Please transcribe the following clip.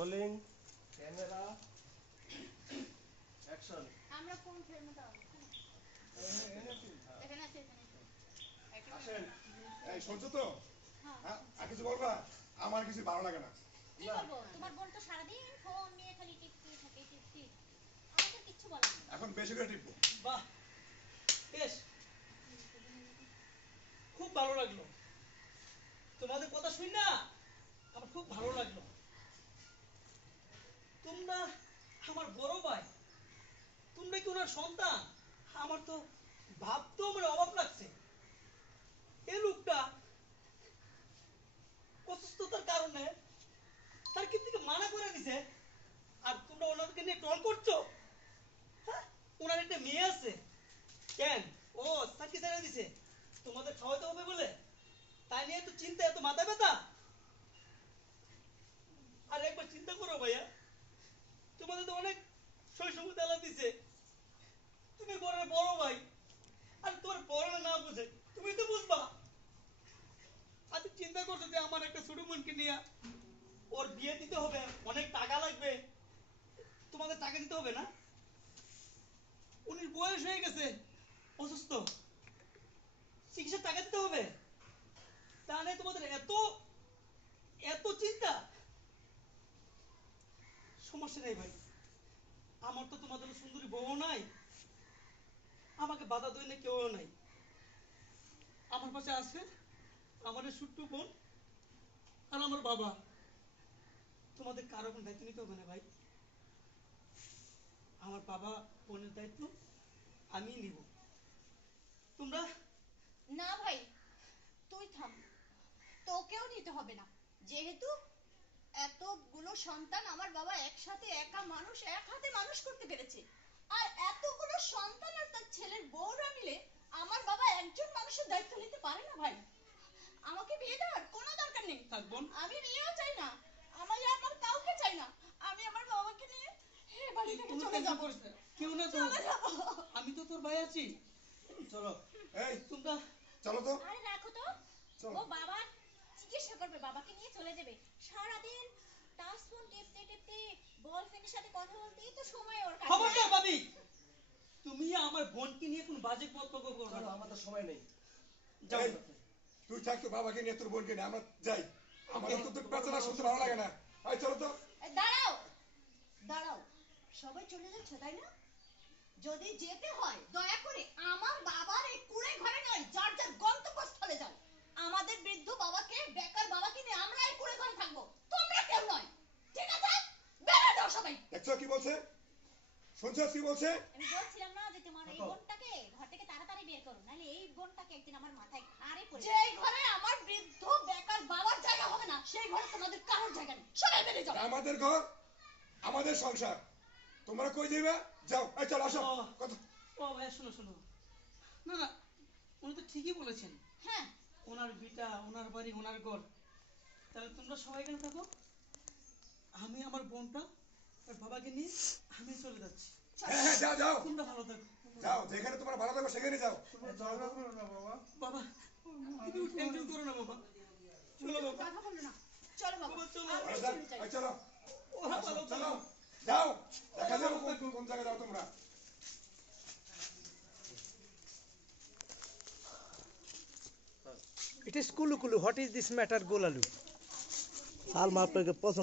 Rolling camera action. আমরা কোন ফিল্মে দাও এখানে আছে আসেন। এই শুনছো তো? হ্যাঁ, আর কিছু বলবা? আমার কিছু ভালো লাগে না। কি বলবো, তোমার বোন তো সারাদিন ফোন নিয়ে খালি টিপতে থাকে টিপতে, আমাকে কিচ্ছু বলে না। এখন বেশি করে টিপবো। বাহ, বেশ, খুব ভালো লাগলো তোমাদের কথা শুন না, আমার খুব ভালো লাগলো। তোমরা আমার বড় ভাই, তোমরা কি ওনার সন্তান? আমার তো ভাবতেও আমার অবাক লাগছে। এই লোকটা অসুস্থতার কারণে তার কি থেকে মানা করে দিছে, আর তোমরা ওনাকে নিয়ে ট্রল করছো। হ্যাঁ, ওনার একটা মেয়ে আছে। কেন ও সাকি ছেড়ে দিছে তোমাদের খাওয়াতে হবে বলে? তাই নিয়ে এত চিন্তা, এত মাথা ব্যথা? আর একবার চিন্তা করো ভাইয়া, তোমাদের তো অনেক শৈশব তেলা দিছে, তুমি ঘরের বড় ভাই, আর তোমার বড় না বুঝে তুমি তো বুঝবা। আচ্ছা চিন্তা করছো যে আমার একটা ছোট বোনকে নিয়ে ওর বিয়ে দিতে হবে, অনেক টাকা লাগবে, তোমাদের টাকা দিতে হবে না? উনি বয়স হয়ে গেছে, অসুস্থ, চিকিৎসার টাকা দিতে হবে, তাহলে তোমাদের এত এত চিন্তা? সমস্যা নেই ভাই, আমার তো তোমাদের সুন্দরী বউ নাই, আমাকে বাধা দিলে কেউ নাই। আমার পাশে আছে আমার ছোট্ট বোন আর আমার বাবা। তোমাদের কারো কোনো দায়িত্ব নিতে হবে না ভাই, আমার বাবা বোনের দায়িত্ব আমি নিব। তোমরা না ভাই, তুই থাম, তোকেও নিতে হবে না, যেহেতু এতগুলো সন্তান আমার বাবা একসাথে একা মানুষ এক হাতে মানুষ করতে পেরেছে, আর এতগুলো সন্তান আর তার ছেলের বউরা মিলে আমার বাবা একজন মানুষের দায়িত্ব নিতে পারে না ভাই। আমাকে বিয়ে দেওয়ার কোনো দরকার নেই, থাকবো, আমি বিয়েও চাই না, আমি আমার কাউকে চাই না, আমি আমার বাবাকে নিয়ে এই বাড়ি থেকে চলে যাব। কেউ না তো, আমি তো তোর ভাই আছি, চলো। এই তোমরা চলো তো। আরে রাখো তো, চলো। ও বাবা চিকিৎসা করবে, বাবাকে নিয়ে চলে যাবে, সারাদিন টাচ ফোন টিপতে টিপতে বয়ফ্রেন্ডের সাথে কথা বলতেই তো সময় ওর কাছে। খবরদার ভাবি, তুমি আমার বোনকে নিয়ে কোন বাজে মন্তব্য করো না, আমাদের সময় নেই। যাও। এই, তুই থাক তো, বাবাকে নিয়ে তোর বোনকে নিয়ে আমরা যাই। আমাদের তো তোর পেছনে শুনতে ভালো লাগে না। এই চলো তো। দাঁড়াও দাঁড়াও, সবাই চলে যাচ্ছে তাই না? যদি যেতে হয় দয়া করে আমার বাবার এই কুড়ে ঘরে নয়, যার যার গন্তব্যস্থলে যাও। আমাদের বৃদ্ধ বাবাকে, বেকার বাবাকে নিয়ে আমরা এই কুড়ে ঘরে থাকবো, তোমরা কেউ নয়, ঠিক আছে? বেরিয়ে যাও সবাই। দেখছো কি বলছে? শুনছো কি বলছে? আমি বলছিলাম না যে তোমার এই বোনটাকে ঘর থেকে তাড়াতাড়ি বের করো, নাহলে এই বোনটাকে একদিন আমার মাথায় ঘাড়ে পড়ে। যে ঘরে আমার বৃদ্ধ বেকার বাবার জায়গা হবে না, সেই ঘরে তোমাদের কারোর জায়গা নেই, সবাই বেরিয়ে যাও। আমাদের ঘর, আমাদের সংসার, তোমরা কই যাবে? যাও। এই চল আসো। কথা ও ভাই শোনো শোনো, না না, উনি তো ঠিকই বলেছেন। হ্যাঁ, ওনার বিটা, ওনার বাড়ি, ওনার ঘর, তাহলে তোমরা সবাই এখানে থাকো, আমি আমার বোনটা আর বাবাকে নিয়ে আমি চলে যাচ্ছি। হ্যাঁ হ্যাঁ, যাও যাও তোমরা ভালো থাকো। যাও, যেখানে তোমার ভালো থাকবে সেখানে যাও। বাবা তুমি টেনশন করো না বাবা, চলো বাবা, কথা বলো না, চলো বাবা, বাবা, চলো। আমরা এই চলে যাই। চলো ওরা ভালো চলো, থাকো। যাও, দেখা যাবে কোন জায়গায় যাও তোমরা। It is Kulu Kulu. What is this matter, Golalu? Salma, आपके पसंद